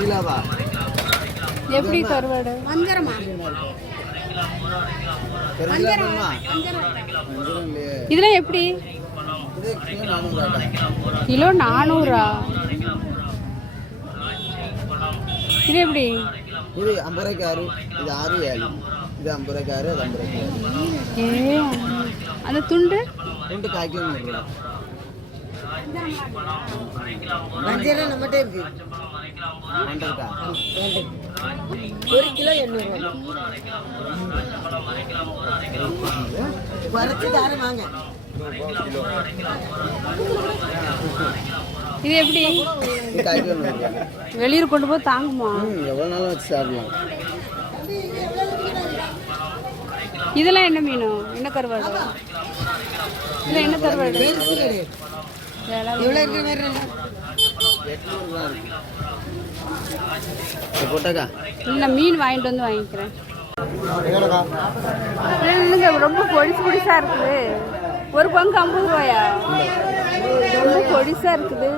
கிலோவா எப்படி கருவாடு வஞ்சரமா இதெல்லாம் எப்படி? கிலோ நானூறா? இது எப்படி? இது ஐம்பது ரூபாய்க்கு ஆறு இது ஆறு ஏழு. இது ஐம்பது ரூபாய்க்கு ஆறு அது ஐம்பது ரூபாய்க்கு ஆறு ஏ அந்த துண்டு? ரெண்டு காய்க்கு நூறுரூவா. வஞ்சரம் நம்மகிட்ட இருக்கு ஒரு கிலோ எண்ணூறு குறைச்சி தாரம் வாங்க. இது எப்படி? வெளியூர் கொண்டு போய் தாங்குமா? எவ்வளோ நாளும் வச்சு சாப்பிடலாம். இதெல்லாம் என்ன மீன்? என்ன கருவாடு? இல்லை என்ன கருவாடு? எவ்வளோ இருக்கிற மாதிரி போட்டாக்கா இல்லை மீன் வாங்கிட்டு வந்து வாங்கிக்கிறேன். இல்லைங்க ரொம்ப பொடிசு பொடிசா இருக்குது. ஒரு பங்கு ஐம்பது ரூபாயா? ரொம்ப பொடிசா இருக்குது.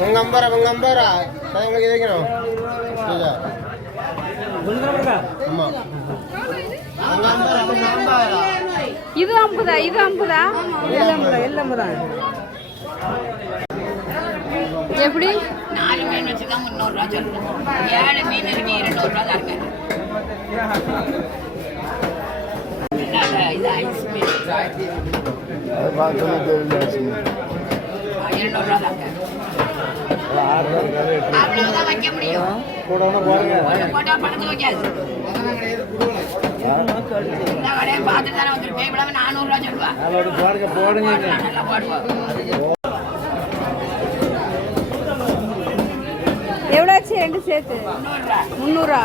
வெங்கம்பர வெங்கம்பர உங்களுக்கு வைக்கணும்? இது ஐம்பதா இது ஐம்பதா? எப்படி? நாலு மீன் வச்சுக்கா முந்நூறுரூவா சொல்லணும் ஏழு மீன் இருக்கு இருநூறு ரூபா தான் இருக்கு இது ஐஸ் மீன் அது பார்த்து தாங்க அவ்வளவுதான் வைக்க முடியும் போட்டா வைக்காது இந்த கடையை பார்த்துட்டு தானே இவ்வளவு சொல்லுவா போடுங்க நல்லா போடுவோம் எவ்வளோ ஆச்சு? ரெண்டு சேர்த்து. முந்நூறுரூவா